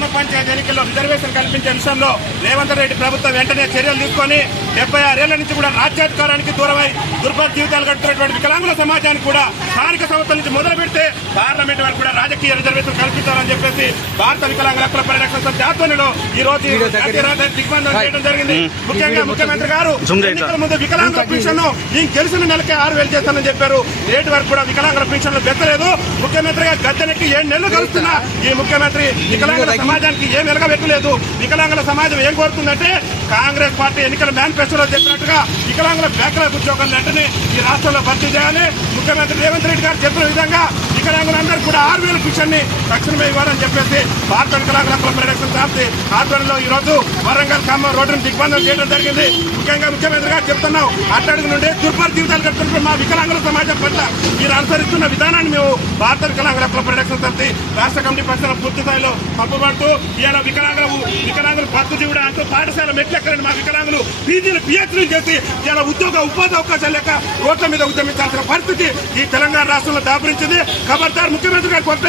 Reservation కల్పించే విషయంలో రేవంత్ రెడ్డి ప్రభుత్వం వెంటనే చర్యలు తీసుకొని డెబ్బై ఆరేళ్ళ నుంచి కూడా రాజ్యాధికారానికి దూరమై దుర్భర జీవితాలు గడుపుతున్నటువంటి వికలాంగుల సమాజానికి కూడా స్థానిక సంస్థల నుంచి మొదలు పెడితే పార్లమెంట్ వరకు రాజకీయ రిజర్వేషన్ కల్పించాలని చెప్పేసి భారత వికలాంగుల హక్కుల పరిరక్షణ సమితి ఆధ్వర్యంలో ఈ రోజు దిగ్బంధం చేయడం జరిగింది. ముఖ్యంగా ముఖ్యమంత్రి గారు ఎన్నికల ముందు వికలాంగుల పెన్షన్ గెలిచిన నెలకే ఆరు వేలు చేస్తానని చెప్పారు. నేటి వరకు కూడా వికలాంగుల పెన్షన్లు బెత్తలేదు. ముఖ్యమంత్రిగా గద్దెనెక్కి ఏడు నెలలు కలుస్తున్నా. ఈ ముఖ్యమంత్రి వికలాంగుల సమాజానికి ఏం వెలగబెట్టలేదు. వికలాంగుల సమాజం ఏం కోరుతుందంటే కాంగ్రెస్ పార్టీ ఎన్నికల మేనిఫెస్టోలో చెప్పినట్టుగా వికలాంగుల బ్యాక్లాగ్ ఉద్యోగాలు వెంటనే ఈ రాష్ట్రంలో భర్తీ చేయాలి. ముఖ్యమంత్రి రేవంత్ రెడ్డి గారు చెప్పిన విధంగా వికలాంగులందరూ కూడా ఆరు వేల పెన్షన్ని తక్షణమే ఇవ్వాలని చెప్పేసి భారత వికలాంగుల హక్కుల పరిరక్షణ సమితి ఆధ్వర్యంలో ఈ రోజు వరంగల్ ఖమ్మం రోడ్డును దిగ్బంధం చేయడం జరిగింది. ముఖ్యంగా ముఖ్యమంత్రిగా చెప్తున్నాం అట్టడుగు నుండి దుర్భర జీవితాలు కట్టుకుంటున్న మా వికలాంగుల సమాజం పట్ల మీరు అనుసరిస్తున్న విధానాన్ని మేము భారత వికలాంగుల హక్కుల పరిరక్షణ సమితి రాష్ట్ర కమిటీ పక్షాన పూర్తి స్థాయిలో పంపబడుతూ ఇవాళ వికలాంగుల వికలాంగులు భక్తు జీవుడు అంటూ పాఠశాల మెట్లెక్కలేని మా వికలాంగులు పీజీలు పిహెచ్డీలు చేసి ఇలా ఉద్యోగ ఉపాధి అవకాశాలు లేక రోడ్ల మీద ఉద్యమించాల్సిన పరిస్థితి ఈ తెలంగాణ రాష్ట్రంలో దాపురించింది. ఖబర్దార్ ముఖ్యమంత్రి గారు కొత్త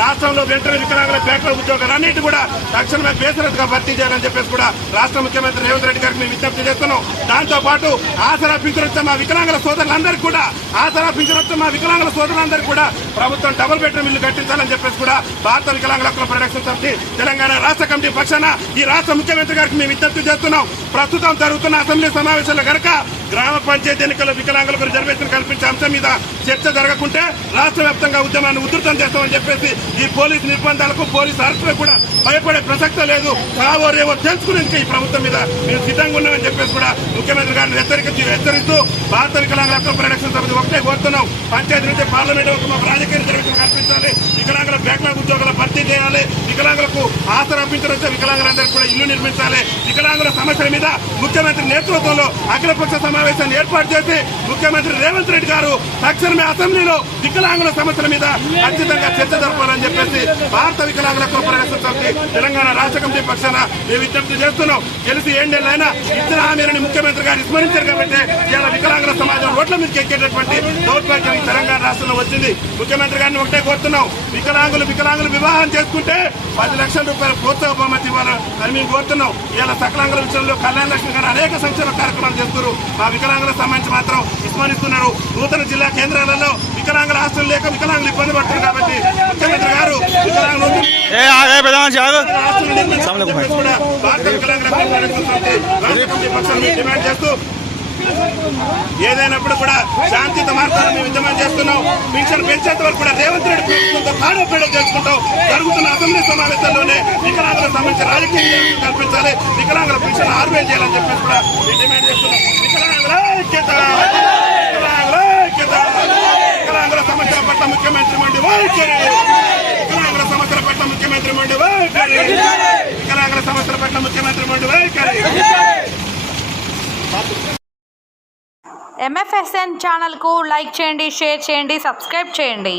రాష్ట్రంలో వెంటనే వికలాంగుల పేటల ఉద్యోగాలు అన్నిటి కూడా తక్షణమే బేసరత్గా భర్తీ చేయాలని చెప్పేసి కూడా రాష్ట్ర ముఖ్యమంత్రి రేవంత్ రెడ్డి గారికి మేము విజ్ఞప్తి చేస్తున్నాం. దాంతో పాటు ఆసరా పింఛనొచ్చే మా వికలాంగుల సోదరులందరికీ కూడా ఆసరా పింఛనొచ్చే మా వికలాంగుల సోదరులందరికీ కూడా ప్రభుత్వం డబుల్ బెడ్రూమ్ ఇల్లు కట్టించాలని చెప్పేసి కూడా భారత వికలాంగుల హక్కుల పరిరక్షణ సమితి తెలంగాణ రాష్ట్ర కమిటీ పక్షాన ఈ రాష్ట్ర ముఖ్యమంత్రి గారికి మేము విజ్ఞప్తి చేస్తున్నాం. ప్రస్తుతం జరుగుతున్న అసెంబ్లీ సమావేశాల్లో కనుక గ్రామ పంచాయతీ ఎన్నికల్లో వికలాంగులకు రిజర్వేషన్ కల్పించే అంశం మీద చర్చ జరగకుంటే రాష్ట్ర వ్యాప్తంగా ఉద్యమాన్ని ఉధృతం చేస్తామని చెప్పేసి ఈ పోలీసు నిర్బంధాలకు పోలీసు అరెస్టులకు కూడా భయపడే ప్రసక్తే లేదు. కావో రేవో తెలుసుకునేందుకు ఈ ప్రభుత్వం మీద మేము సిద్ధంగా ఉన్నామని చెప్పేసి కూడా ముఖ్యమంత్రి గారిని హెచ్చరిక హెచ్చరిస్తూ భారత వికలాంగుల హక్కుల పరిరక్షణ సమితి ఒకటే కోరుతున్నాం. పంచాయతీ నుంచి పార్లమెంట్ వరకు మాకు రాజకీయ రిజర్వేషన్ కల్పించాలి. వికలాంగుల బ్యాక్లాగ్ ఉద్యోగాల భర్తీ చేయాలి. వికలాంగులకు ఆసరా పింఛన్ వికలాంగులందరికీ కూడా ఇల్లు నిర్మించాలి. వికలాంగుల సమస్యల మీద ముఖ్యమంత్రి నేతృత్వంలో అఖిలపక్ష సమావేశాన్ని ఏర్పాటు చేసి ముఖ్యమంత్రి రేవంత్ రెడ్డి గారు తక్షణమే అసెంబ్లీలో వికలాంగుల సమస్యల మీద ఖచ్చితంగా చర్చ జరపాలని చెప్పేసి భారత వికలాంగుల హక్కుల సమితి తెలంగాణ రాష్ట్ర కమిటీ పక్షాన మేము విజ్ఞప్తి చేస్తున్నాం. తెలిసి ఏండేళ్ళైనా ఇచ్చిన హామీలని ముఖ్యమంత్రి గారు విస్మరించారు కాబట్టి ఇలా వికలాంగుల సమాజం రోడ్ల మీదకి ఎక్కేటటువంటి దౌర్భాగ్యం తెలంగాణ రాష్ట్రంలో వచ్చింది. ముఖ్యమంత్రి గారిని ఒకటే కోరుతున్నాం. వికలాంగులు వికలాంగులు వివాహం చేసుకుంటే పది లక్షల రూపాయల ప్రోత్సాహ బహుమతి ఇవ్వాలని అని మేము కోరుతున్నాం. ఇలా సకలాంగుల విషయంలో కళ్యాణ లక్ష్మి గారు అనేక సంక్షేమ కార్యక్రమాలు చేస్తున్నారు. మా వికలాంగులకు సంబంధించి మాత్రం విస్మరిస్తున్నారు. నూతన జిల్లా కేంద్రాలలో వికలాంగుల హాస్టల్ లేక వికలాంగులు ఇబ్బంది పడుతున్నారు కాబట్టి ముఖ్యమంత్రి గారు వికలాంగులు డిమాండ్ చేస్తూ ఏదైనప్పుడు కూడా శాంతియుత మార్గాలు మేము ఉద్యమం చేస్తున్నాం. పెన్షన్ పెంచేంత వరకు కూడా రేవంత్ రెడ్డి ప్రభుత్వంతో తాడోపేడ చేసుకుంటాం జరుగుతున్న అసెంబ్లీ సమావేశాల్లోనే వికలాంగులకు సంబంధించిన రాజకీయ కల్పించాలి. వికలాంగుల పెన్షన్ ఆరు వేలు చేయాలని చెప్పేసి కూడా మేము డిమాండ్ చేస్తున్నాం. వికలాంగుల ఐక్యత వికలాంగుల సమస్యల పట్ల ముఖ్యమంత్రి మండి వైఖరి వికలాంగుల సమస్యల పట్ల ముఖ్యమంత్రి మండి వైఖరి వికలాంగుల సమస్యల పట్ల ముఖ్యమంత్రి మండి వైఖరి ఎంఎఫ్ఎస్ఎన్ ఛానల్కు లైక్ చేయండి షేర్ చేయండి సబ్స్క్రైబ్ చేయండి.